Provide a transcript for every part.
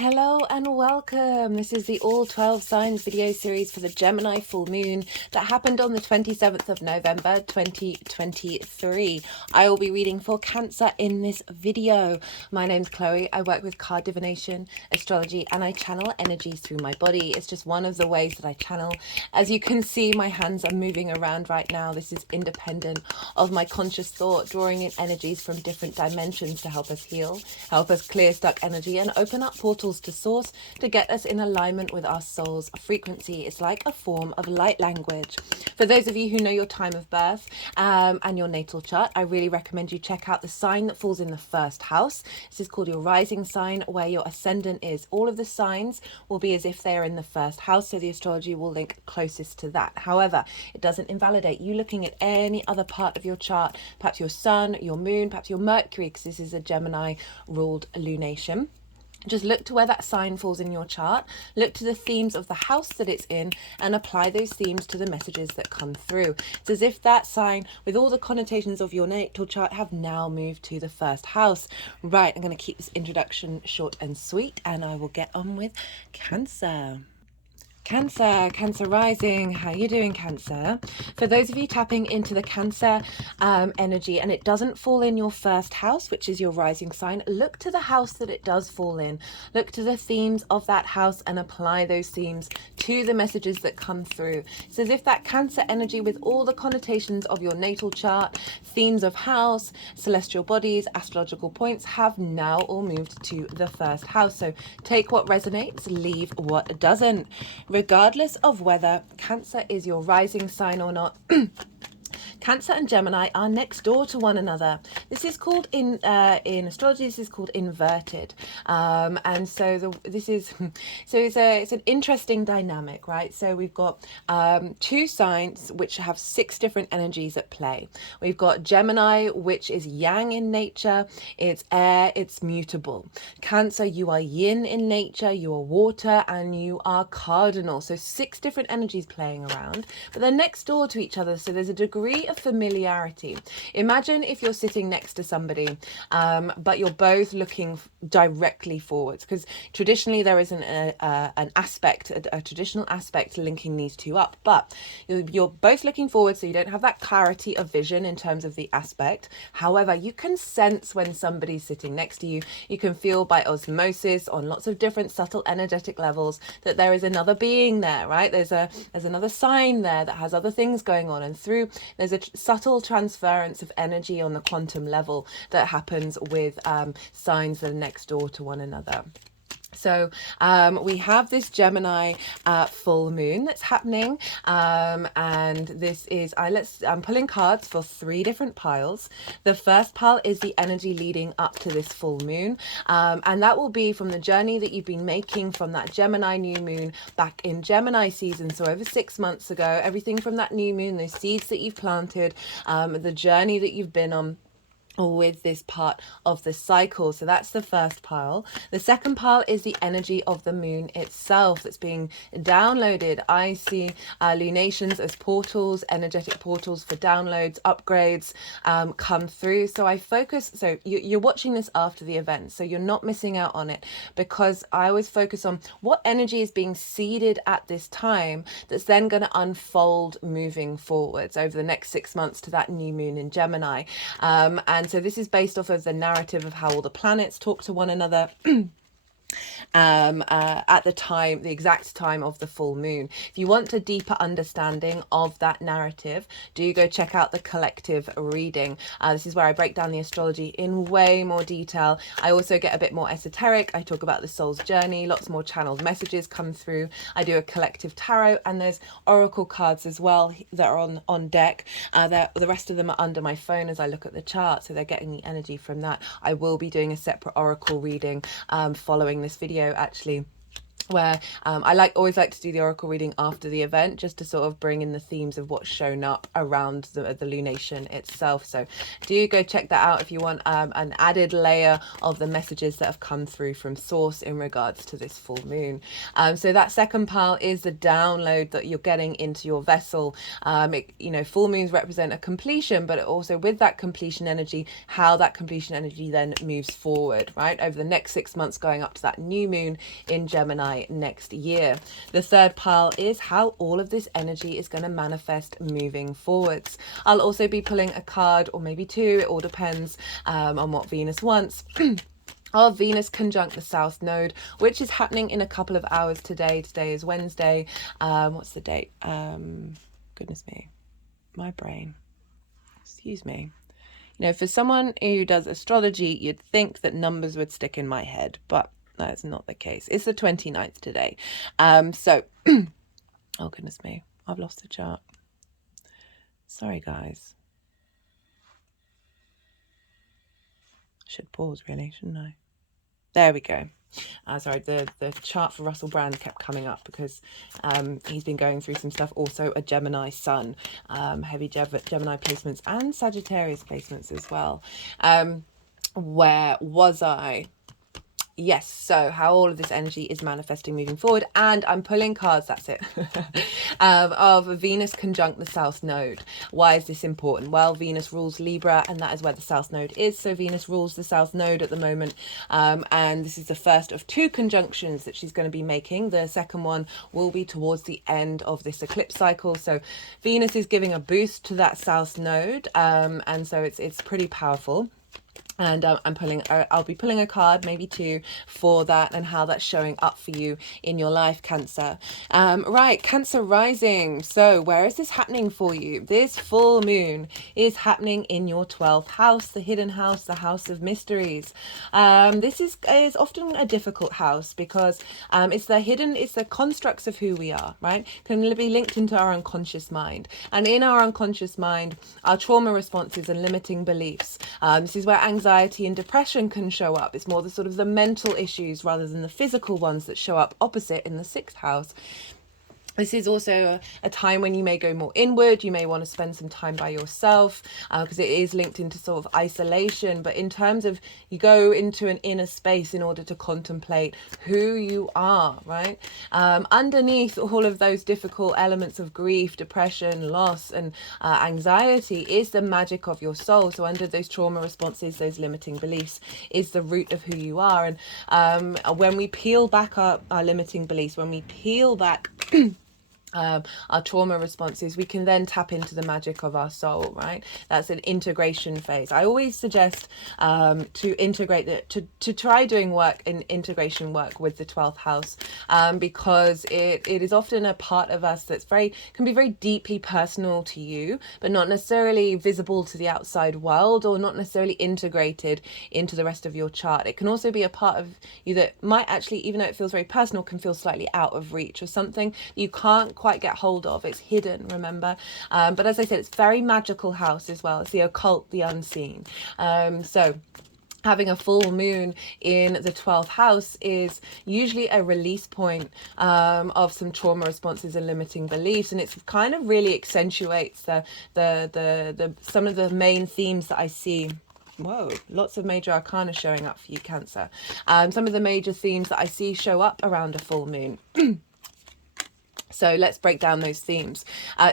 Hello and welcome. This is the all 12 signs video series for the Gemini full moon that happened on the 27th of November 2023. I will be reading for Cancer in this video. My name's Chloe. I work with card divination, astrology, and I channel energies through my body. It's just one of the ways that I channel. As you can see, my hands are moving around right now. This is independent of my conscious thought, drawing in energies from different dimensions to help us heal, help us clear stuck energy, and open up portals to source to get us in alignment with our soul's frequency. It's like a form of light language. For those of you who know your time of birth and your natal chart, I really recommend you check out the sign that falls in the first house. This is called your rising sign, where your ascendant is. All of the signs will be as if they are in the first house, so the astrology will link closest to that. However, it doesn't invalidate you looking at any other part of your chart, perhaps your sun, your moon, perhaps your Mercury, because this is a Gemini ruled lunation. Just look to where that sign falls in your chart, look to the themes of the house that it's in, and apply those themes to the messages that come through. It's as if that sign, with all the connotations of your natal chart, have now moved to the first house. Right, I'm going to keep this introduction short and sweet, and I will get on with Cancer. Cancer rising, how you doing, Cancer? For those of you tapping into the Cancer energy and it doesn't fall in your first house, which is your rising sign, look to the house that it does fall in. Look to the themes of that house and apply those themes to the messages that come through. It's as if that Cancer energy, with all the connotations of your natal chart, themes of house, celestial bodies, astrological points, have now all moved to the first house. So take what resonates, leave what doesn't. Regardless of whether Cancer is your rising sign or not, Cancer and Gemini are next door to one another. This is called in astrology. This is called inverted, and so it's an interesting dynamic, right? So we've got two signs which have 6 different energies at play. We've got Gemini, which is yang in nature. It's air. It's mutable. Cancer, you are yin in nature. You are water, and you are cardinal. So 6 different energies playing around, but they're next door to each other. So there's a degree of familiarity. Imagine if you're sitting next to somebody, but you're both looking directly forwards, because traditionally there isn't an aspect, a traditional aspect linking these two up, but you're both looking forward, so you don't have that clarity of vision in terms of the aspect. However, you can sense when somebody's sitting next to you. You can feel by osmosis on lots of different subtle energetic levels that there is another being there, right? There's another sign there that has other things going on, and there's a subtle transference of energy on the quantum level that happens with signs that are next door to one another. So we have this Gemini full moon that's happening, and this is I'm pulling cards for 3 different piles. The first pile is the energy leading up to this full moon, and that will be from the journey that you've been making from that Gemini new moon back in Gemini season, so over 6 months ago. Everything from that new moon, those seeds that you've planted, the journey that you've been on with this part of the cycle. So that's the first pile. The second pile is the energy of the moon itself that's being downloaded. I see lunations as portals, energetic portals for downloads, upgrades come through. So I focus, so you're watching this after the event, so you're not missing out on it, because I always focus on what energy is being seeded at this time that's then going to unfold moving forwards over the next 6 months to that new moon in Gemini. And so this is based off of the narrative of how all the planets talk to one another at the exact time of the full moon. If you want a deeper understanding of that narrative, do go check out the collective reading. This is where I break down the astrology in way more detail. I also get a bit more esoteric. I talk about the soul's journey, lots more channeled messages come through. I do a collective tarot, and there's oracle cards as well that are on deck. The rest of them are under my phone as I look at the chart, so they're getting the energy from that. I will be doing a separate oracle reading following this video, actually, where I always like to do the oracle reading after the event, just to sort of bring in the themes of what's shown up around the lunation itself. So do go check that out if you want an added layer of the messages that have come through from source in regards to this full moon. So that second pile is the download that you're getting into your vessel. Full moons represent a completion, but also with that completion energy, how that completion energy then moves forward, right, over the next 6 months, going up to that new moon in Gemini next year. The third pile is how all of this energy is going to manifest moving forwards. I'll also be pulling a card, or maybe two, it all depends on what Venus wants. Of Venus conjunct the South Node, which is happening in a couple of hours today. Today is Wednesday. What's the date? Goodness me, my brain. Excuse me. For someone who does astrology, you'd think that numbers would stick in my head, but that's not the case. It's the 29th today. So, oh goodness me, I've lost the chart. Sorry, guys. Should pause, really, shouldn't I? There we go. Sorry, the chart for Russell Brand kept coming up because he's been going through some stuff. Also a Gemini Sun, heavy Gemini placements and Sagittarius placements as well. Where was I? Yes, so how all of this energy is manifesting moving forward, and I'm pulling cards, that's it, of Venus conjunct the South Node. Why is this important? Well, Venus rules Libra, and that is where the South Node is, so Venus rules the South Node at the moment, and this is the first of two conjunctions that she's going to be making. The second one will be towards the end of this eclipse cycle, so Venus is giving a boost to that South Node, and so it's pretty powerful. And I'll be pulling a card, maybe two, for that and how that's showing up for you in your life, Cancer. Right, Cancer rising. So where is this happening for you? This full moon is happening in your 12th house, the hidden house, the house of mysteries. This is often a difficult house because it's the constructs of who we are, right? Can be linked into our unconscious mind. And in our unconscious mind, our trauma responses and limiting beliefs. This is where anxiety and depression can show up. It's more the sort of the mental issues rather than the physical ones that show up opposite in the 6th house. This is also a time when you may go more inward. You may want to spend some time by yourself because it is linked into sort of isolation. But in terms of you go into an inner space in order to contemplate who you are, right? Underneath all of those difficult elements of grief, depression, loss, and anxiety is the magic of your soul. So under those trauma responses, those limiting beliefs is the root of who you are. And when we peel back our limiting beliefs, when we peel back our trauma responses, we can then tap into the magic of our soul, right? That's an integration phase. I always suggest to integrate to try doing integration work with the 12th house, because it is often a part of us that's can be very deeply personal to you, but not necessarily visible to the outside world, or not necessarily integrated into the rest of your chart. It can also be a part of you that might actually, even though it feels very personal, can feel slightly out of reach, or something you can't quite get hold of. It's hidden, remember? But as I said, it's very magical house as well. It's the occult, the unseen. So having a full moon in the 12th house is usually a release point of some trauma responses and limiting beliefs, and it's kind of really accentuates the some of the main themes that I see. Whoa, lots of major arcana showing up for you, Cancer. Some of the major themes that I see show up around a full moon. So let's break down those themes.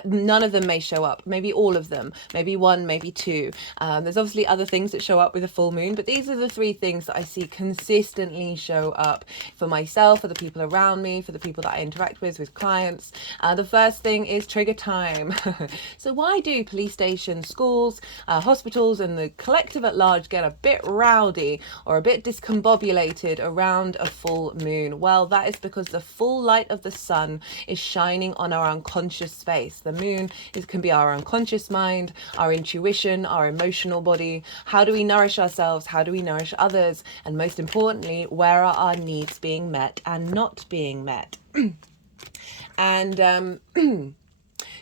None of them may show up, maybe all of them, maybe one, maybe two. There's obviously other things that show up with a full moon, but these are the three things that I see consistently show up for myself, for the people around me, for the people that I interact with clients. The first thing is trigger time. So why do police stations, schools, hospitals, and the collective at large get a bit rowdy or a bit discombobulated around a full moon? Well, that is because the full light of the sun is shining on our unconscious space. The moon can be our unconscious mind, our intuition, our emotional body. How do we nourish ourselves? How do we nourish others? And most importantly, where are our needs being met and not being met? And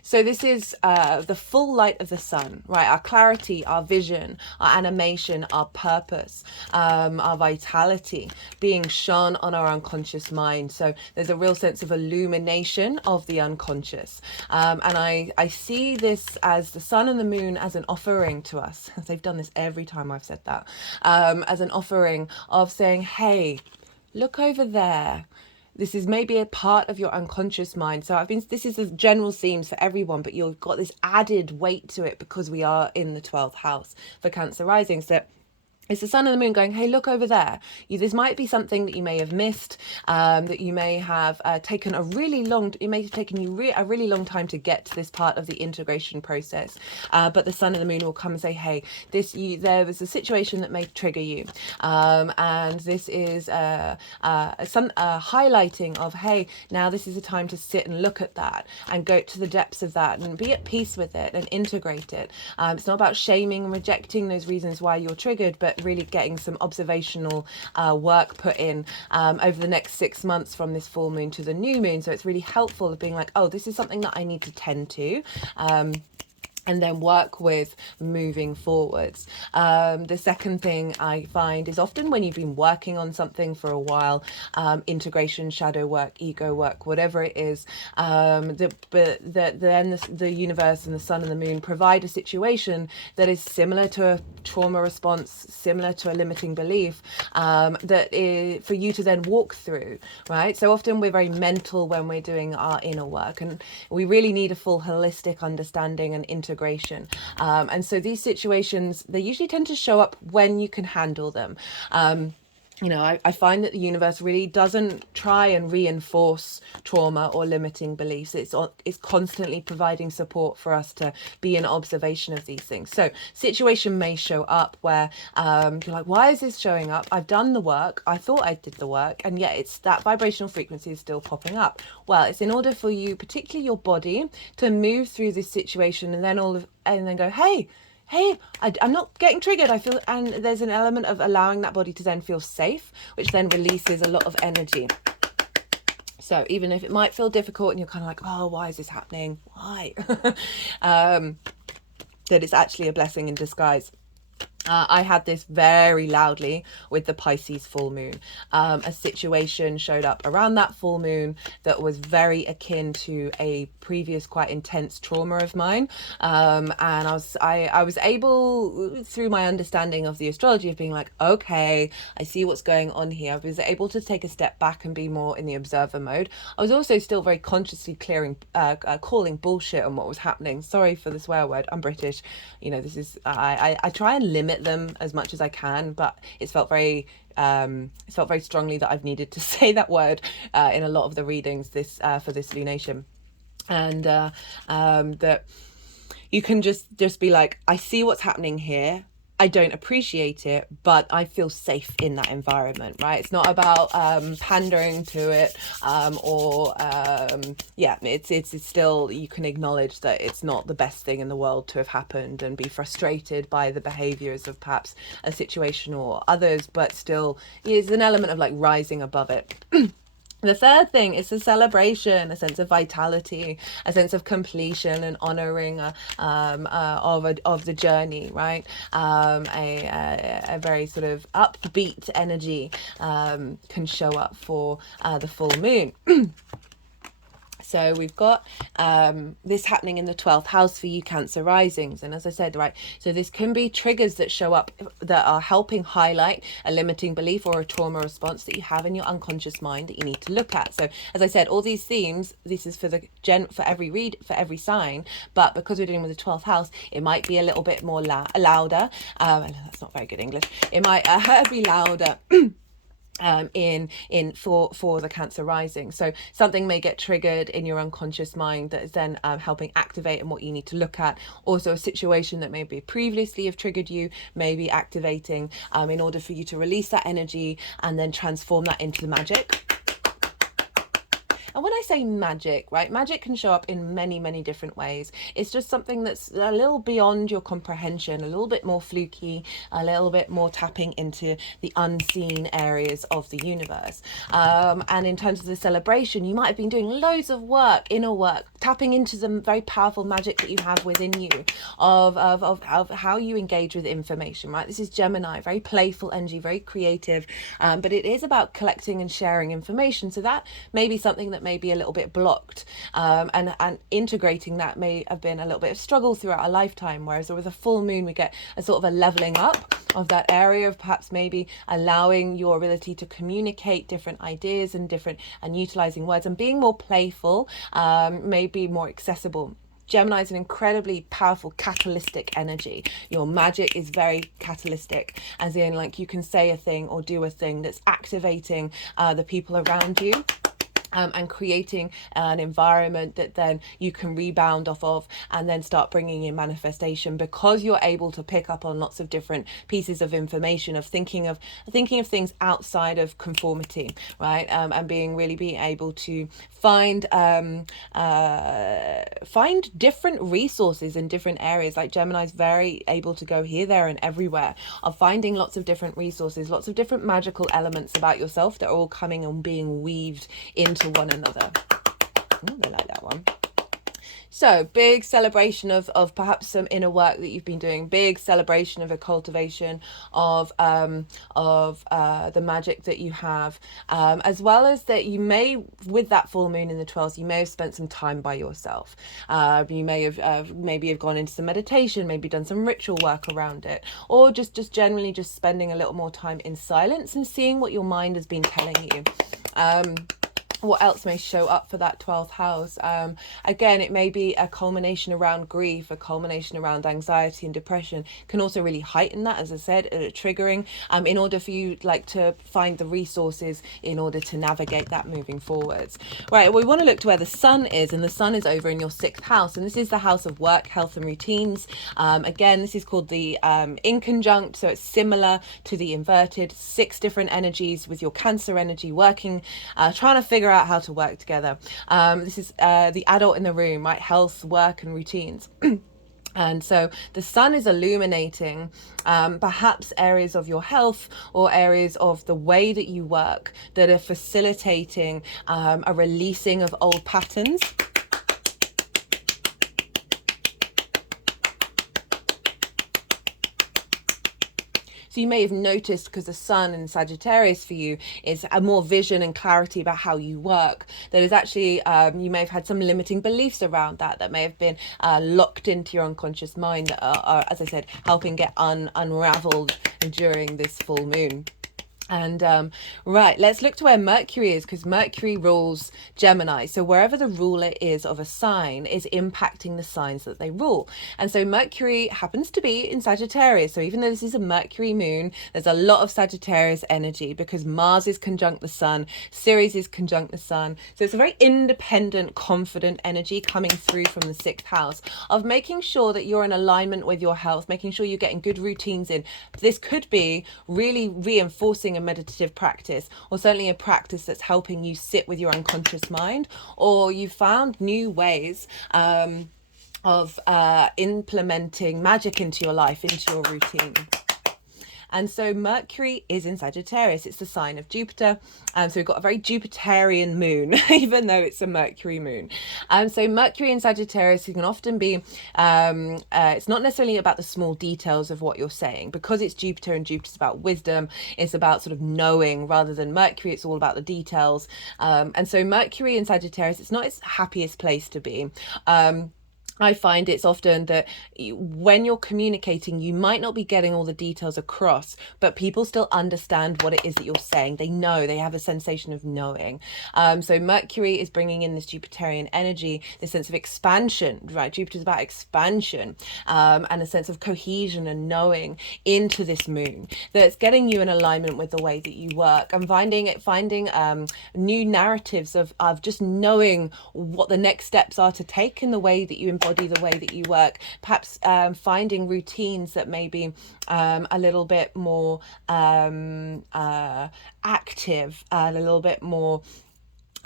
So this is the full light of the sun, right? Our clarity, our vision, our animation, our purpose, our vitality being shone on our unconscious mind. So there's a real sense of illumination of the unconscious. And I see this as the sun and the moon as an offering to us. They've done this every time I've said that. As an offering of saying, hey, look over there. This is maybe a part of your unconscious mind. So this is the general themes for everyone, but you've got this added weight to it because we are in the 12th house for Cancer rising. So it's the sun and the moon going, hey, look over there. This might be something that you may have missed, that you may have taken a really long, it may have taken you a really long time to get to this part of the integration process. But the sun and the moon will come and say, hey, there was a situation that may trigger you. And this is some highlighting of, hey, now this is a time to sit and look at that and go to the depths of that and be at peace with it and integrate it. It's not about shaming and rejecting those reasons why you're triggered, but really getting some observational work put in over the next 6 months from this full moon to the new moon. So it's really helpful of being like, oh, this is something that I need to tend to. And then work with moving forwards. The second thing I find is often when you've been working on something for a while, integration, shadow work, ego work, whatever it is, then the universe and the sun and the moon provide a situation that is similar to a trauma response, similar to a limiting belief, that is for you to then walk through, right? So often we're very mental when we're doing our inner work, and we really need a full holistic understanding and integration. And so these situations, they usually tend to show up when you can handle them. I find that the universe really doesn't try and reinforce trauma or limiting beliefs. It's constantly providing support for us to be in observation of these things. So situation may show up where you're like, why is this showing up? I've done the work. I thought I did the work. And yet it's that vibrational frequency is still popping up. Well, it's in order for you, particularly your body, to move through this situation and then go, hey, I'm not getting triggered. I feel, and there's an element of allowing that body to then feel safe, which then releases a lot of energy. So even if it might feel difficult and you're kind of like, oh, why is this happening? Why? That it's actually a blessing in disguise. I had this very loudly with the Pisces full moon. A situation showed up around that full moon that was very akin to a previous quite intense trauma of mine. And I was able, through my understanding of the astrology, of being like, okay, I see what's going on here. I was able to take a step back and be more in the observer mode. I was also still very consciously calling bullshit on what was happening. Sorry for the swear word. I'm British. This is, I try and limit them as much as I can, but it's felt very strongly that I've needed to say that word in a lot of the readings for this lunation, and that you can just be like, I see what's happening here. I don't appreciate it, but I feel safe in that environment, right? It's not about pandering to it, it's still, you can acknowledge that it's not the best thing in the world to have happened and be frustrated by the behaviors of perhaps a situation or others, but still is an element of like rising above it. The third thing is a celebration, a sense of vitality, a sense of completion and honoring of the journey, right? A very sort of upbeat energy can show up for the full moon. So we've got this happening in the 12th house for you Cancer risings. And as I said, right, so this can be triggers that show up that are helping highlight a limiting belief or a trauma response that you have in your unconscious mind that you need to look at. So as I said, all these themes, this is for every sign, but because we're dealing with the 12th house, it might be a little bit more louder. I know that's not very good English. It might be louder. For the Cancer rising. So something may get triggered in your unconscious mind that is then helping activate and what you need to look at. Also a situation that maybe previously have triggered you may be activating in order for you to release that energy and then transform that into the magic. And when I say magic, right, magic can show up in many, many different ways. It's just something that's a little beyond your comprehension, a little bit more fluky, a little bit more tapping into the unseen areas of the universe. And in terms of the celebration, you might have been doing loads of work, inner work, tapping into the very powerful magic that you have within you of how you engage with information, right? This is Gemini, very playful energy, very creative, but it is about collecting and sharing information. So that may be something that may be a little bit blocked, and integrating that may have been a little bit of struggle throughout our lifetime, whereas with a full moon we get a sort of a leveling up of that area of perhaps maybe allowing your ability to communicate different ideas and utilizing words and being more playful, may be more accessible. Gemini is an incredibly powerful catalytic energy. Your magic is very catalytic, as in like you can say a thing or do a thing that's activating the people around you. And creating an environment that then you can rebound off of and then start bringing in manifestation, because you're able to pick up on lots of different pieces of information, of thinking of things outside of conformity, right? And being able to find different resources in different areas. Like Gemini is very able to go here, there, and everywhere, of finding lots of different resources, lots of different magical elements about yourself that are all coming and being weaved into one another. Oh, I like that one. So big celebration of perhaps some inner work that you've been doing, big celebration of a cultivation of the magic that you have, as well as that you may, with that full moon in the 12th, you may have spent some time by yourself. You may have maybe have gone into some meditation, maybe done some ritual work around it, or just generally just spending a little more time in silence and seeing what your mind has been telling you. What else may show up for that 12th house? Again, it may be a culmination around grief, a culmination around anxiety and depression. Can also really heighten that, as I said, triggering, in order for you to find the resources in order to navigate that moving forwards. Right, we want to look to where the sun is, and the sun is over in your 6th house, and this is the house of work, health and routines. Again, this is called the in conjunct, so it's similar to the inverted, 6 different energies with your Cancer energy working, trying to figure out how to work together. This is the adult in the room, right? Health, work, and routines. And so the sun is illuminating perhaps areas of your health or areas of the way that you work that are facilitating a releasing of old patterns. So you may have noticed, because the sun in Sagittarius for you is a more vision and clarity about how you work, that is actually, you may have had some limiting beliefs around that may have been locked into your unconscious mind that are, as I said, helping get unraveled during this full moon. And right, let's look to where Mercury is, because Mercury rules Gemini. So wherever the ruler is of a sign is impacting the signs that they rule. And so Mercury happens to be in Sagittarius. So even though this is a Mercury moon, there's a lot of Sagittarius energy, because Mars is conjunct the sun, Ceres is conjunct the sun. So it's a very independent, confident energy coming through from the 6th house of making sure that you're in alignment with your health, making sure you're getting good routines in. This could be really reinforcing a meditative practice, or certainly a practice that's helping you sit with your unconscious mind, or you found new ways of implementing magic into your life, into your routine. And so Mercury is in Sagittarius. It's the sign of Jupiter. So we've got a very Jupiterian moon, even though it's a Mercury moon. So Mercury in Sagittarius can often be, it's not necessarily about the small details of what you're saying, because it's Jupiter, and Jupiter's about wisdom. It's about sort of knowing, rather than Mercury. It's all about the details. And so Mercury in Sagittarius, it's not its happiest place to be. I find it's often that when you're communicating, you might not be getting all the details across, but people still understand what it is that you're saying. They know, they have a sensation of knowing. So Mercury is bringing in this Jupiterian energy, this sense of expansion, right? Jupiter's about expansion, and a sense of cohesion and knowing into this moon that's getting you in alignment with the way that you work, and finding new narratives of just knowing what the next steps are to take in the way that you embody the way that you work. Perhaps finding routines that may be a little bit more active, a little bit more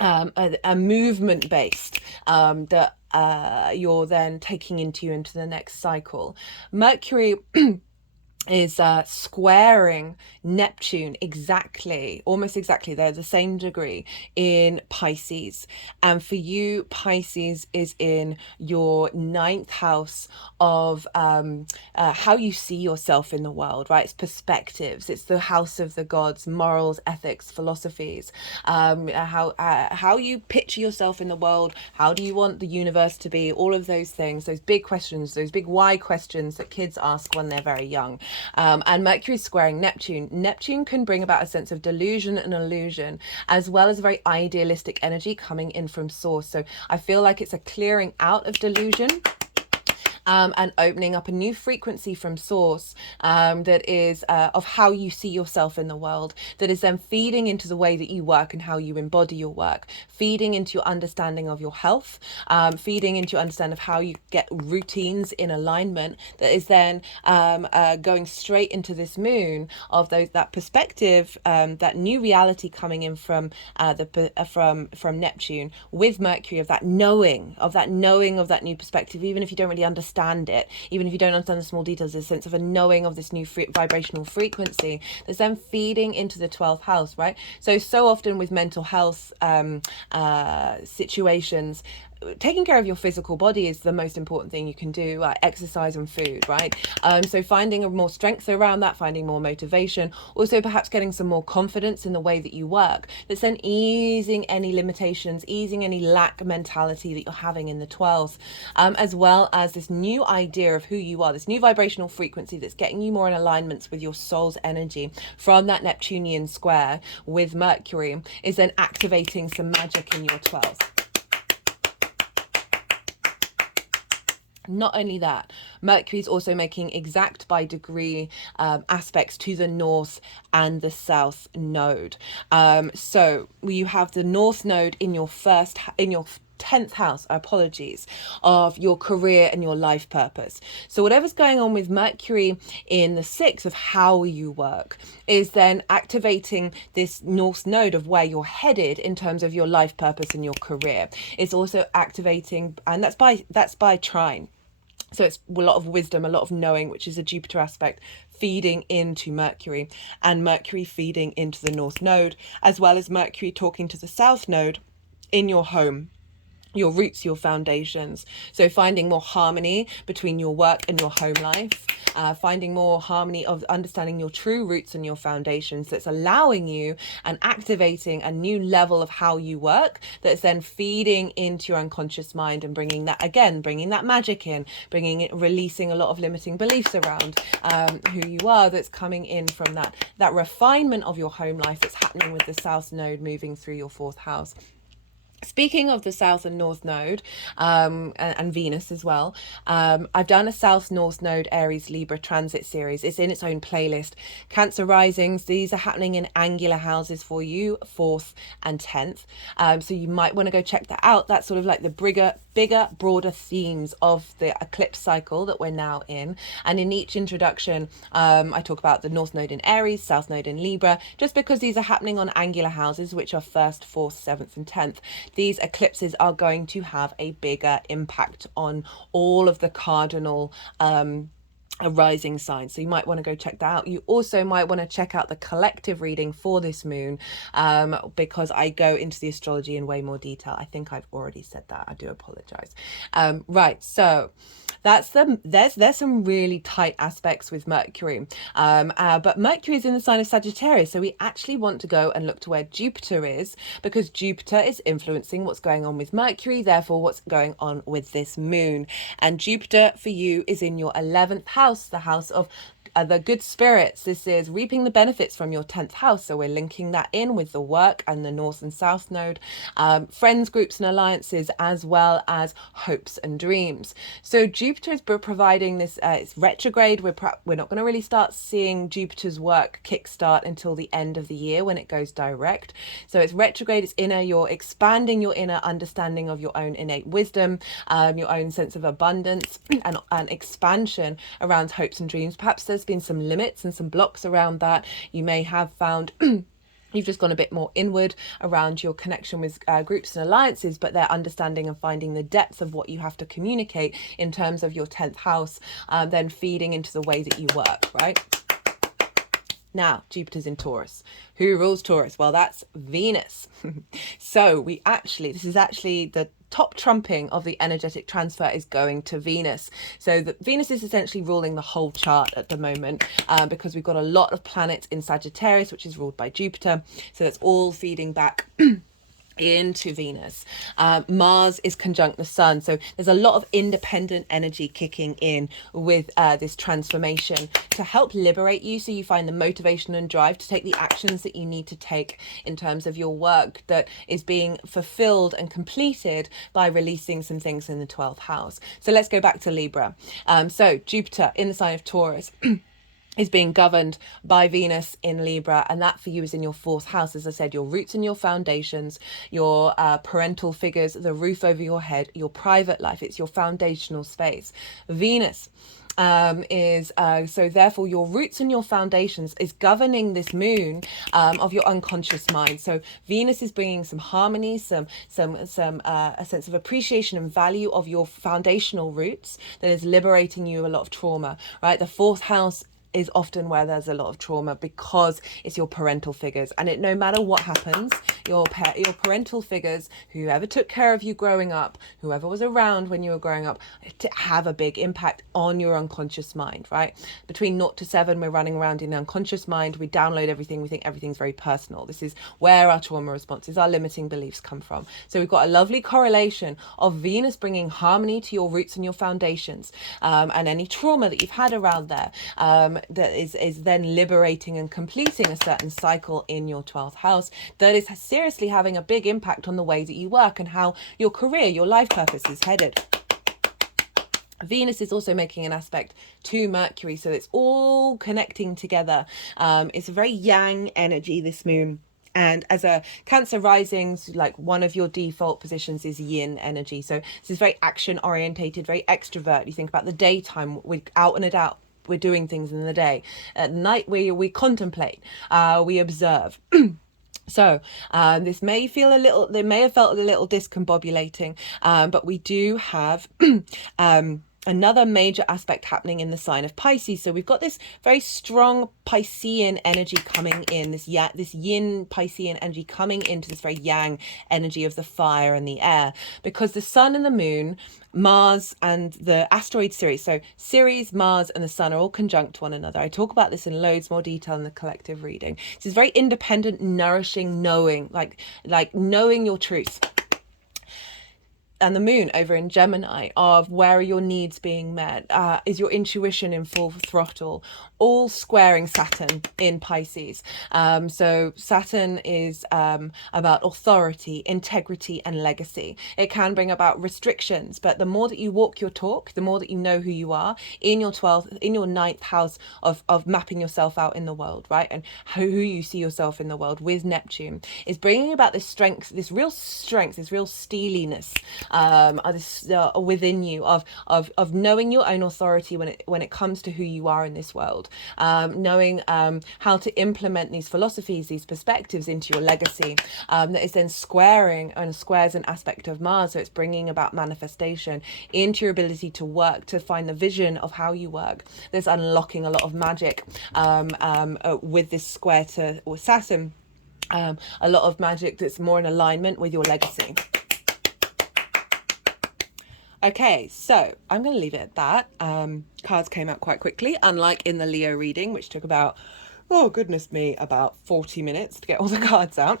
a movement based, that you're then taking into the next cycle. Mercury is squaring Neptune almost exactly, they're the same degree in Pisces. And for you, Pisces is in your ninth house of how you see yourself in the world, right? It's perspectives. It's the house of the gods, morals, ethics, philosophies, how you picture yourself in the world. How do you want the universe to be? All of those things, those big questions, those big why questions that kids ask when they're very young. And Mercury squaring Neptune. Neptune can bring about a sense of delusion and illusion, as well as a very idealistic energy coming in from source. So I feel like it's a clearing out of delusion, and opening up a new frequency from source, that is of how you see yourself in the world, that is then feeding into the way that you work and how you embody your work, feeding into your understanding of your health, feeding into your understanding of how you get routines in alignment, that is then going straight into this moon of that perspective, that new reality coming in from from Neptune with Mercury, of that knowing of that new perspective, even if you don't really understand it, even if you don't understand the small details, there's a sense of a knowing of this new vibrational frequency that's then feeding into the 12th house, right? So often with mental health situations, taking care of your physical body is the most important thing you can do, like exercise and food, right? So finding more strength around that, finding more motivation, also perhaps getting some more confidence in the way that you work, that's then easing any limitations, easing any lack mentality that you're having in the 12th, as well as this new idea of who you are, this new vibrational frequency that's getting you more in alignments with your soul's energy from that Neptunian square with Mercury, is then activating some magic in your 12th. Not only that, Mercury is also making exact by degree aspects to the North and the South node. So you have the North node in your 10th house, apologies, of your career and your life purpose. So whatever's going on with Mercury in the 6th of how you work is then activating this North node of where you're headed in terms of your life purpose and your career. It's also activating, and that's by trine. So it's a lot of wisdom, a lot of knowing, which is a Jupiter aspect, feeding into Mercury, and Mercury feeding into the North node, as well as Mercury talking to the South node in your home, your roots, your foundations. So finding more harmony between your work and your home life, finding more harmony of understanding your true roots and your foundations, that's allowing you and activating a new level of how you work, that's then feeding into your unconscious mind and bringing that magic in, releasing a lot of limiting beliefs around who you are, that's coming in from that refinement of your home life that's happening with the South node moving through your 4th house. Speaking of the South and North node, and Venus as well, I've done a South North node Aries Libra transit series. It's in its own playlist. Cancer risings, these are happening in angular houses for you, 4th and 10th. So you might want to go check that out. That's sort of like the bigger, broader themes of the eclipse cycle that we're now in. And in each introduction, I talk about the North node in Aries, South node in Libra, just because these are happening on angular houses, which are 1st, 4th, 7th and 10th. These eclipses are going to have a bigger impact on all of the cardinal rising signs. So you might want to go check that out. You also might want to check out the collective reading for this moon, because I go into the astrology in way more detail. I think I've already said that. I do apologize. Right. So there's some really tight aspects with Mercury, but Mercury is in the sign of Sagittarius, so we actually want to go and look to where Jupiter is, because Jupiter is influencing what's going on with Mercury, therefore what's going on with this moon. And Jupiter for you is in your 11th house, the house of the good spirits. This is reaping the benefits from your 10th house, so we're linking that in with the work and the North and South node, friends, groups and alliances, as well as hopes and dreams. So Jupiter is providing this, it's retrograde. We're not going to really start seeing Jupiter's work kickstart until the end of the year when it goes direct. So it's retrograde, it's inner, you're expanding your inner understanding of your own innate wisdom, your own sense of abundance and expansion around hopes and dreams. Perhaps there's been some limits and some blocks around that. You may have found You've just gone a bit more inward around your connection with groups and alliances, but they're understanding and finding the depth of what you have to communicate in terms of your 10th house, then feeding into the way that you work, right? Now, Jupiter's in Taurus. Who rules Taurus? Well, that's Venus. So this is actually the top trumping of the energetic transfer is going to Venus. So Venus is essentially ruling the whole chart at the moment, because we've got a lot of planets in Sagittarius, which is ruled by Jupiter. So that's all feeding back into Venus. Mars is conjunct the Sun, so there's a lot of independent energy kicking in with this transformation to help liberate you, so you find the motivation and drive to take the actions that you need to take in terms of your work that is being fulfilled and completed by releasing some things in the 12th house. So let's go back to Libra. So Jupiter in the sign of Taurus is being governed by Venus in Libra, and that for you is in your 4th house. As I said, your roots and your foundations, your parental figures, the roof over your head, your private life. It's your foundational space. Venus so therefore your roots and your foundations is governing this moon of your unconscious mind. So Venus is bringing some harmony, a sense of appreciation and value of your foundational roots that is liberating you a lot of trauma, right? The 4th house is often where there's a lot of trauma because it's your parental figures, and no matter what happens, your parental figures, whoever took care of you growing up, whoever was around when you were growing up, to have a big impact on your unconscious mind, right? Between 0 to 7, we're running around in the unconscious mind. We download everything. We think everything's very personal. This is where our trauma responses, our limiting beliefs come from. So we've got a lovely correlation of Venus bringing harmony to your roots and your foundations, and any trauma that you've had around there, that is then liberating and completing a certain cycle in your 12th house that is seriously having a big impact on the way that you work and how your career, your life purpose is headed. Venus is also making an aspect to Mercury, so it's all connecting together. It's a very yang energy, this moon. And as a Cancer rising, like one of your default positions is yin energy. So this is very action orientated, very extrovert. You think about the daytime, we're out and about. We're doing things in the day. At night, we contemplate, we observe. So this may feel they may have felt a little discombobulating, but we do have another major aspect happening in the sign of Pisces. So we've got this very strong Piscean energy coming in, this yin Piscean energy coming into this very yang energy of the fire and the air, because the sun and the moon, Mars and the asteroid Ceres, so Ceres, Mars and the sun are all conjunct to one another. I talk about this in loads more detail in the collective reading. This is very independent, nourishing knowing, like knowing your truth. And the moon over in Gemini, of where are your needs being met? Is your intuition in full throttle? All squaring Saturn in Pisces. So Saturn is about authority, integrity, and legacy. It can bring about restrictions, but the more that you walk your talk, the more that you know who you are in your 12th, in your 9th house of mapping yourself out in the world, right? And who you see yourself in the world with Neptune is bringing about this strength, this real steeliness, within you of knowing your own authority when it comes to who you are in this world, knowing how to implement these philosophies, these perspectives into your legacy, that is then squaring and squares an aspect of Mars. So it's bringing about manifestation into your ability to work, to find the vision of how you work. There's unlocking a lot of magic with this square to Saturn, a lot of magic that's more in alignment with your legacy. Okay, so I'm going to leave it at that. Cards came out quite quickly, unlike in the Leo reading, which took about, about 40 minutes to get all the cards out.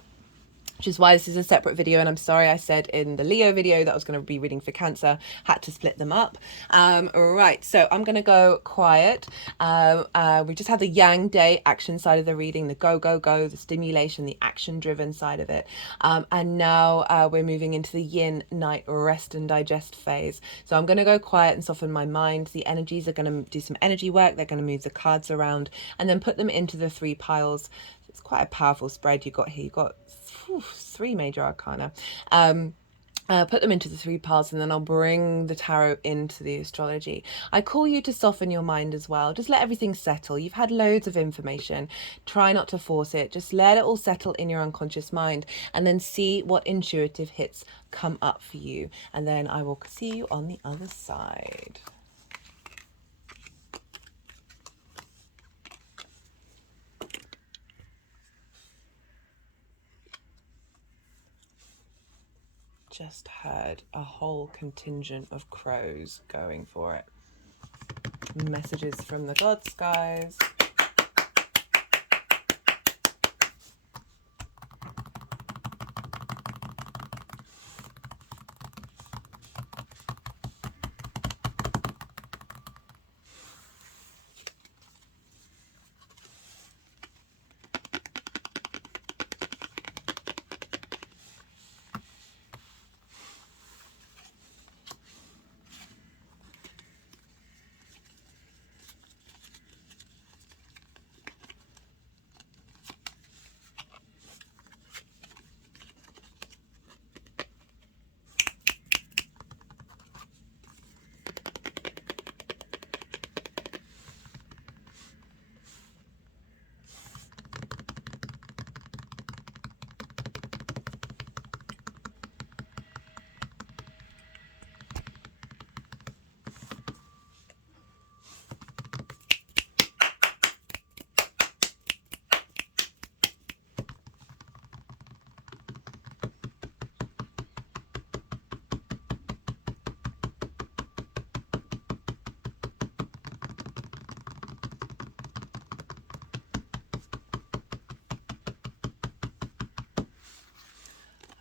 Which is why this is a separate video, and I'm sorry I said in the Leo video that I was going to be reading for Cancer, had to split them up. Right, so I'm going to go quiet. We just had the Yang Day action side of the reading, the go, the stimulation, the action-driven side of it. And now we're moving into the Yin night rest and digest phase. So I'm going to go quiet and soften my mind. The energies are going to do some energy work. They're going to move the cards around and then put them into the 3 piles. It's quite a powerful spread you got here. You've got 3 major arcana. put them into the 3 piles, and then I'll bring the tarot into the astrology. I call you to soften your mind as well. Just let everything settle. You've had loads of information. Try not to force it. Just let it all settle in your unconscious mind, and then see what intuitive hits come up for you. And then I will see you on the other side. Just heard a whole contingent of crows going for it. Messages from the gods, guys.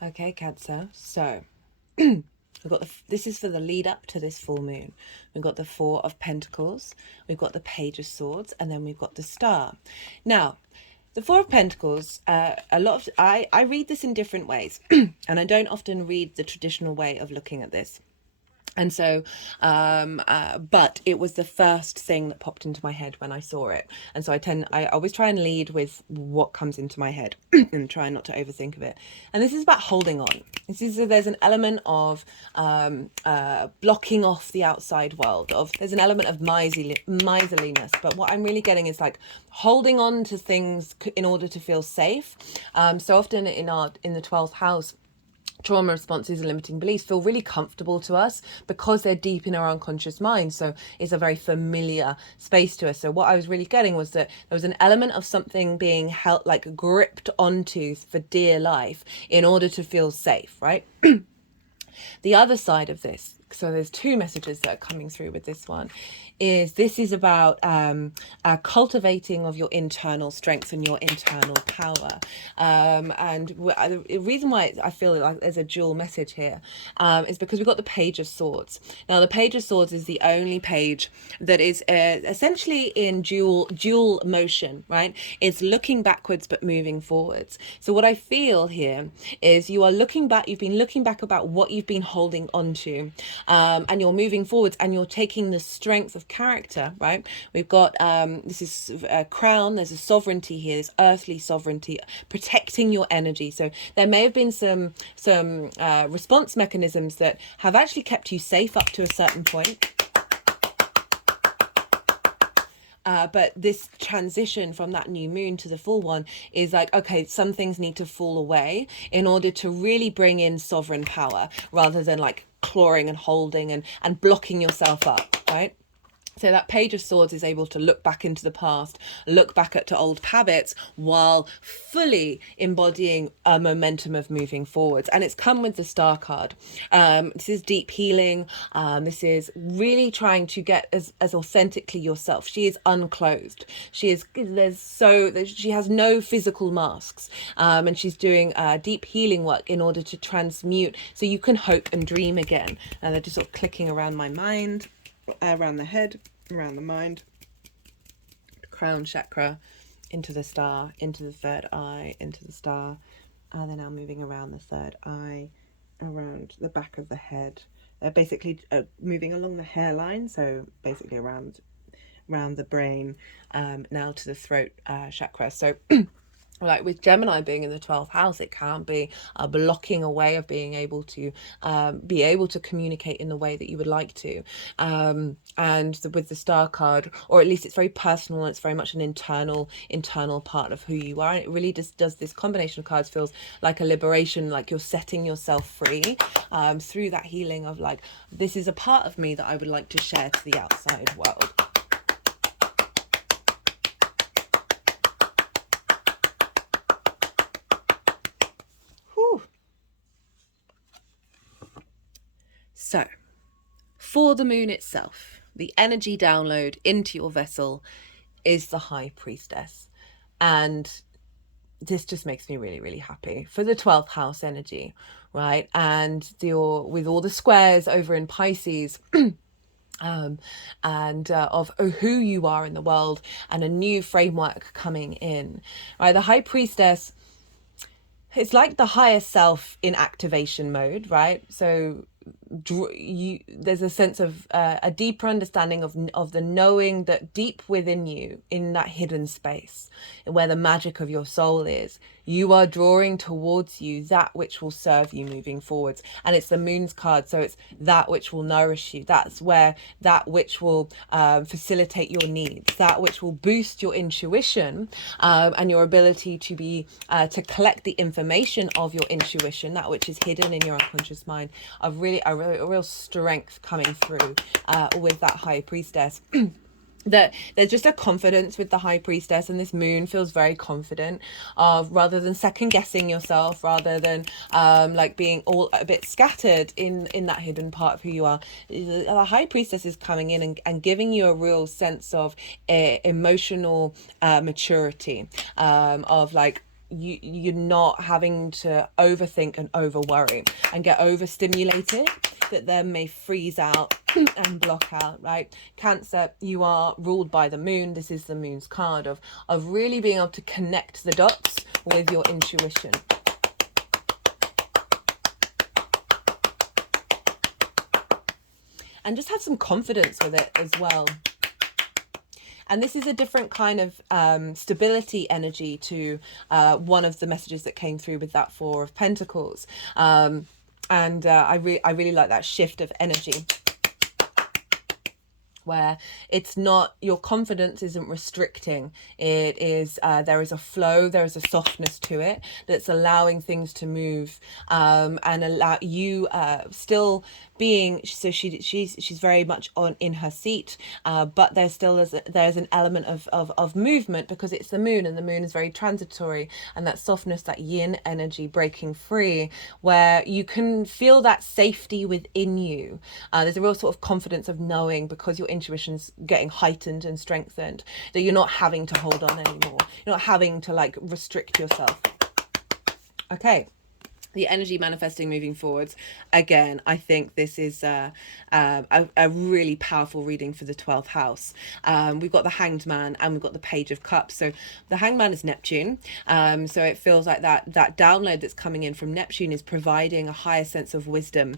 Okay, Cancer. So we've got this is for the lead up to this full moon. We've got the 4 of Pentacles, we've got the Page of Swords, and then we've got the Star. Now, the 4 of Pentacles, I read this in different ways, and I don't often read the traditional way of looking at this. And so, but it was the first thing that popped into my head when I saw it. And so I always try and lead with what comes into my head and try not to overthink of it. And this is about holding on. There's an element of blocking off the outside world. There's an element of miserliness. But what I'm really getting is like holding on to things in order to feel safe. So often in the 12th house, trauma responses and limiting beliefs feel really comfortable to us because they're deep in our unconscious mind. So it's a very familiar space to us. So what I was really getting was that there was an element of something being held, like gripped onto for dear life in order to feel safe, right? The other side of this, so there's 2 messages that are coming through with this one, this is about cultivating of your internal strength and your internal power. And the reason why I feel like there's a dual message here is because we've got the Page of Swords. Now, the Page of Swords is the only page that is essentially in dual motion, right? It's looking backwards but moving forwards. So what I feel here is you are looking back, you've been looking back about what you've been holding on to, and you're moving forwards and you're taking the strength of character, right? We've got this is a crown, there's a sovereignty here, this earthly sovereignty, protecting your energy. So there may have been some response mechanisms that have actually kept you safe up to a certain point. But this transition from that new moon to the full one is like, okay, some things need to fall away in order to really bring in sovereign power rather than like clawing and holding and blocking yourself up, right? So that Page of Swords is able to look back into the past, look back at old habits while fully embodying a momentum of moving forwards. And it's come with the Star card. This is deep healing. This is really trying to get as authentically yourself. She is unclothed. She has no physical masks. And she's doing deep healing work in order to transmute so you can hope and dream again. And they're just sort of clicking around my mind. Around the head, around the mind, crown chakra, into the star, into the 3rd eye, into the star. They're now moving around the 3rd eye, around the back of the head. They're basically moving along the hairline, so basically around the brain, now to the throat chakra. So Like with Gemini being in the 12th house, it can be a blocking away of being able to communicate in the way that you would like to. With the star card, or at least it's very personal, it's very much an internal part of who you are. And it really just does, this combination of cards feels like a liberation, like you're setting yourself free through that healing of like, this is a part of me that I would like to share to the outside world. So, for the moon itself, the energy download into your vessel is the High Priestess. And this just makes me really, really happy for the 12th house energy, right? And with all the squares over in Pisces, of who you are in the world, and a new framework coming in, right? The High Priestess, it's like the higher self in activation mode, right? So there's a sense of a deeper understanding of the knowing that deep within you, in that hidden space where the magic of your soul is, you are drawing towards you that which will serve you moving forwards. And it's the moon's card, so it's that which will nourish you. That's where that which will facilitate your needs, that which will boost your intuition and your ability to be to collect the information of your intuition, that which is hidden in your unconscious mind. A real strength coming through with that High Priestess. That there's just a confidence with the High Priestess, and this moon feels very confident, rather than second guessing yourself, rather than like being all a bit scattered in that hidden part of who you are. The High Priestess is coming in and giving you a real sense of emotional maturity, of like, you're not having to overthink and over worry and get overstimulated, that then may freeze out and block out, right? Cancer, you are ruled by the moon. This is the moon's card of really being able to connect the dots with your intuition. And just have some confidence with it as well. And this is a different kind of stability energy to one of the messages that came through with that Four of Pentacles. I really like that shift of energy, where it's not, your confidence isn't restricting. It is, there is a flow, there is a softness to it that's allowing things to move, and allow you still being, so she's very much in her seat, but there's still there's an element of movement, because it's the moon, and the moon is very transitory, and that softness, that yin energy breaking free, where you can feel that safety within you. There's a real sort of confidence of knowing, because your intuition's getting heightened and strengthened, that you're not having to hold on anymore. You're not having to like restrict yourself. Okay. The energy manifesting moving forwards. Again, I think this is a really powerful reading for the 12th house. We've got the Hanged Man and we've got the Page of Cups. So the Hanged Man is Neptune. So it feels like that download that's coming in from Neptune is providing a higher sense of wisdom,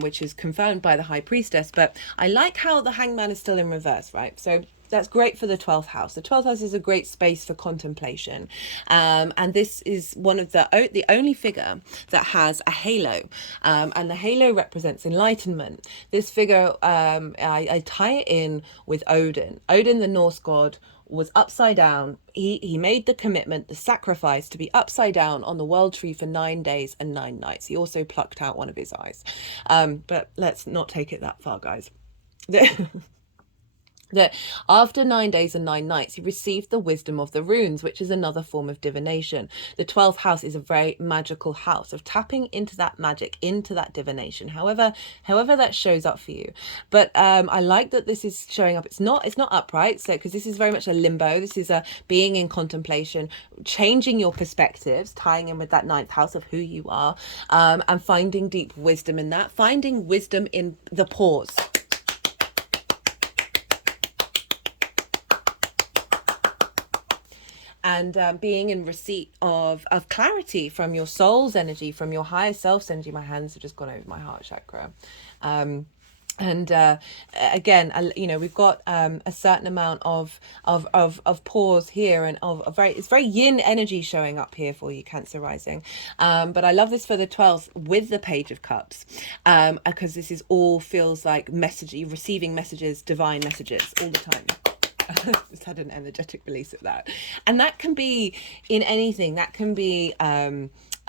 which is confirmed by the High Priestess. But I like how the Hanged Man is still in reverse, right? So that's great for the 12th house. The 12th house is a great space for contemplation. And this is one of the only figure that has a halo. And the halo represents enlightenment. This figure, I tie it in with Odin. Odin, the Norse god, was upside down. He made the commitment, the sacrifice, to be upside down on the world tree for 9 days and 9 nights. He also plucked out one of his eyes. But let's not take it that far, guys. That after 9 days and 9 nights, he received the wisdom of the runes, which is another form of divination. The 12th house is a very magical house of tapping into that magic, into that divination, however that shows up for you. But I like that this is showing up. It's not upright, so because this is very much a limbo. This is a being in contemplation, changing your perspectives, tying in with that 9th house of who you are, and finding deep wisdom in that, finding wisdom in the pause. And being in receipt of clarity from your soul's energy, from your higher self's energy. My hands have just gone over my heart chakra. And again, you know, we've got a certain amount of pause here, and of very, it's very yin energy showing up here for you, Cancer rising. But I love this for the 12th with the Page of Cups, because this is all feels like message, receiving messages, divine messages all the time. Just had an energetic release of that, and that can be in anything. That can be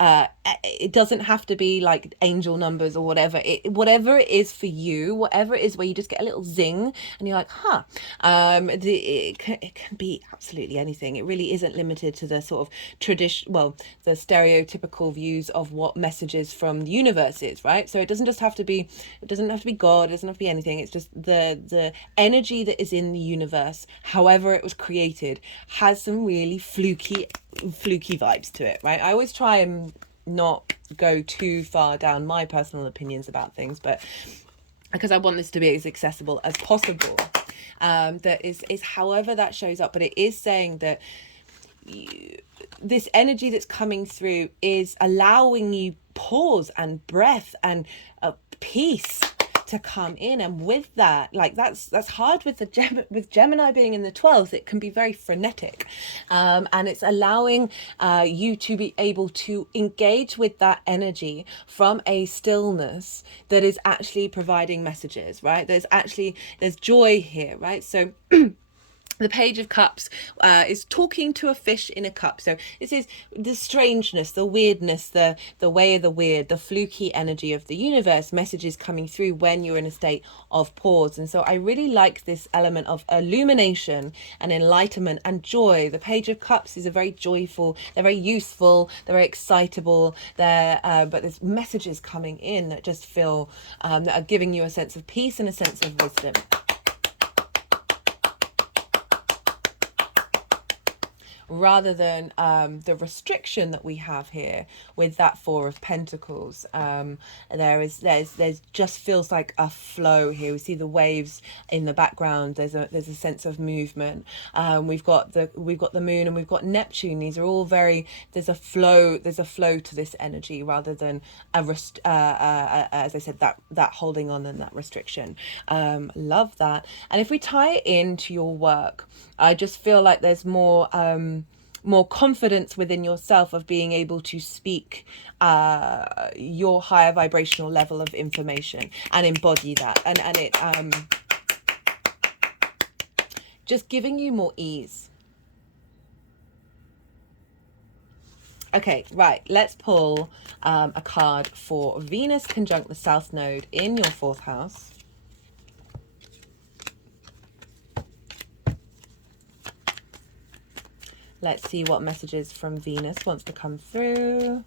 it doesn't have to be like angel numbers or whatever. Whatever it is for you, whatever it is where you just get a little zing and you're like, huh. It can be absolutely anything. It really isn't limited to the sort of tradition, well, the stereotypical views of what messages from the universe is, right? So it doesn't just have to be, it doesn't have to be God, it doesn't have to be anything. It's just the energy that is in the universe, however it was created, has some really fluky vibes to it, right? I always try and not go too far down my personal opinions about things, but because I want this to be as accessible as possible, that is however that shows up. But it is saying that this energy that's coming through is allowing you pause and breath and peace to come in. And with that, like that's hard with with Gemini being in the 12th. It can be very frenetic, and it's allowing you to be able to engage with that energy from a stillness that is actually providing messages, right? There's joy here, right? So the Page of Cups is talking to a fish in a cup. So this is the strangeness, the weirdness, the way of the weird, the fluky energy of the universe, messages coming through when you're in a state of pause. And so I really like this element of illumination and enlightenment and joy. The Page of Cups is a very joyful, they're very useful, they're very excitable, but there's messages coming in that just feel, that are giving you a sense of peace and a sense of wisdom. Rather than the restriction that we have here with that Four of Pentacles. There's just feels like a flow here. We see the waves in the background. There's a sense of movement. We've got the moon and we've got Neptune. These are all very, there's a flow to this energy rather than as I said, that holding on and that restriction. Love that. And if we tie it into your work, I just feel like there's more confidence within yourself of being able to speak your higher vibrational level of information and embody that, and it just giving you more ease. Okay, right, let's pull a card for Venus conjunct the South Node in your 4th house. Let's see what messages from Venus wants to come through.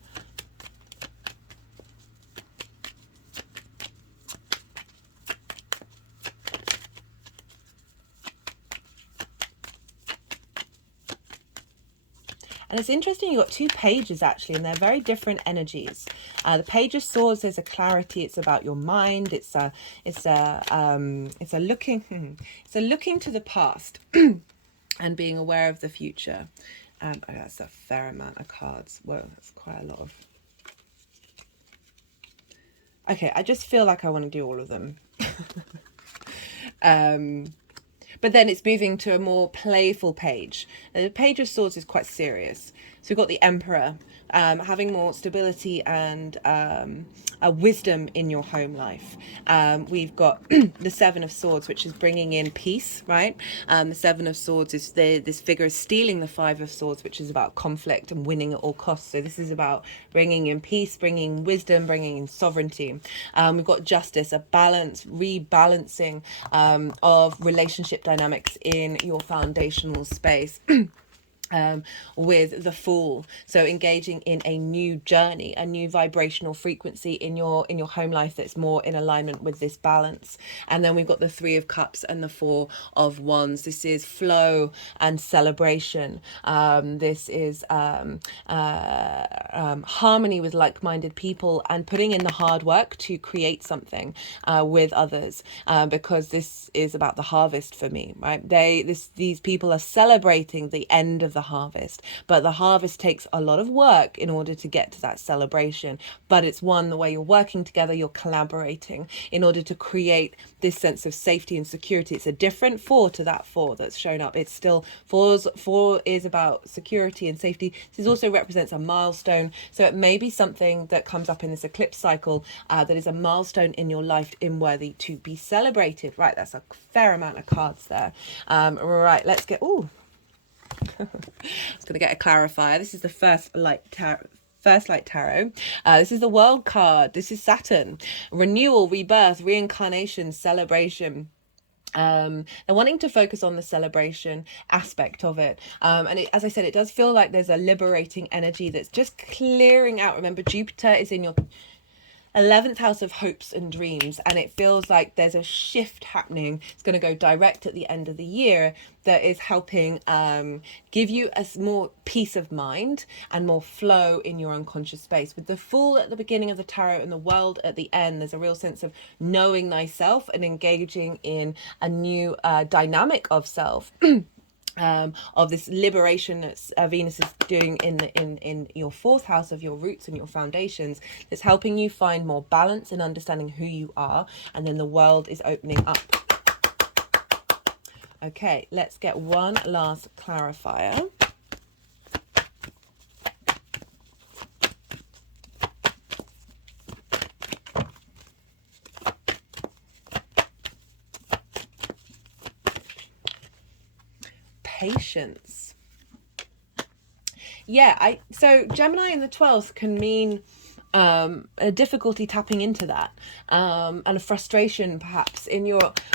And it's interesting, you've got 2 pages actually, and they're very different energies. The Page of Swords, there's a clarity. It's about your mind. It's a looking to the past and being aware of the future. Oh, that's a fair amount of cards. Whoa, that's quite a lot of. Okay, I just feel like I want to do all of them. But then it's moving to a more playful page. The Page of Swords is quite serious. So we've got the Emperor, having more stability and a wisdom in your home life. We've got the Seven of Swords, which is bringing in peace, right? The Seven of Swords is this figure is stealing the Five of Swords, which is about conflict and winning at all costs. So this is about bringing in peace, bringing wisdom, bringing in sovereignty. We've got Justice, a balance, rebalancing of relationship dynamics in your foundational space. With the Fool, so engaging in a new journey, a new vibrational frequency in your home life that's more in alignment with this balance. And then we've got the Three of Cups and the Four of Wands. This is flow and celebration. This is harmony with like-minded people and putting in the hard work to create something with others, because this is about the harvest for me, right? These people are celebrating the end of the harvest, but the harvest takes a lot of work in order to get to that celebration. But it's one where you're working together, you're collaborating in order to create this sense of safety and security. It's a different 4 to that 4 that's shown up. It's still 4 is about security and safety. This also represents a milestone, so it may be something that comes up in this eclipse cycle that is a milestone in your life, in worthy to be celebrated. Right, that's a fair amount of cards there. Right, let's get I was going to get a clarifier. This is the first light tarot. This is the World card. This is Saturn. Renewal, rebirth, reincarnation, celebration. They're wanting to focus on the celebration aspect of it, and as I said, it does feel like there's a liberating energy that's just clearing out. Remember, Jupiter is in your 11th house of hopes and dreams, and it feels like there's a shift happening. It's going to go direct at the end of the year that is helping give you a more peace of mind and more flow in your unconscious space. With the Fool at the beginning of the tarot and the World at the end, there's a real sense of knowing thyself and engaging in a new dynamic of self. Of this liberation that Venus is doing in your 4th house of your roots and your foundations, that's helping you find more balance in understanding who you are, and then the world is opening up. Okay, let's get one last clarifier. Patience. Yeah, so Gemini in the 12th can mean a difficulty tapping into that, and a frustration perhaps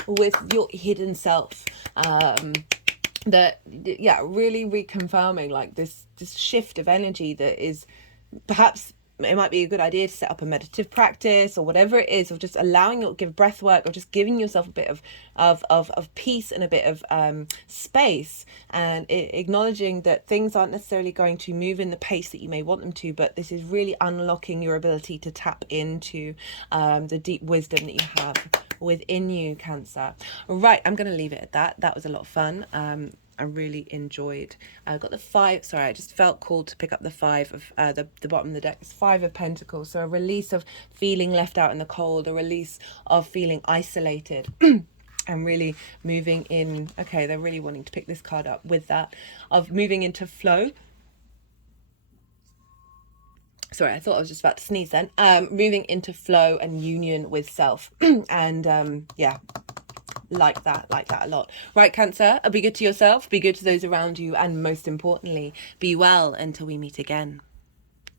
with your hidden self, that really reconfirming like this shift of energy that is perhaps. It might be a good idea to set up a meditative practice or whatever it is, of just allowing give breath work, or just giving yourself a bit of peace and a bit of space, and acknowledging that things aren't necessarily going to move in the pace that you may want them to, but this is really unlocking your ability to tap into the deep wisdom that you have within you, Cancer. Right, I'm going to leave it at that. That was a lot of fun. I really enjoyed. I got the 5. Sorry, I just felt called to pick up the 5 of the bottom of the deck. It's 5 of Pentacles. So a release of feeling left out in the cold, a release of feeling isolated. And really moving in. Okay, they're really wanting to pick this card up with that, of moving into flow. Sorry, I thought I was just about to sneeze then. Moving into flow and union with self. And yeah. Like that a lot. Right, Cancer, be good to yourself, be good to those around you, and most importantly, be well until we meet again.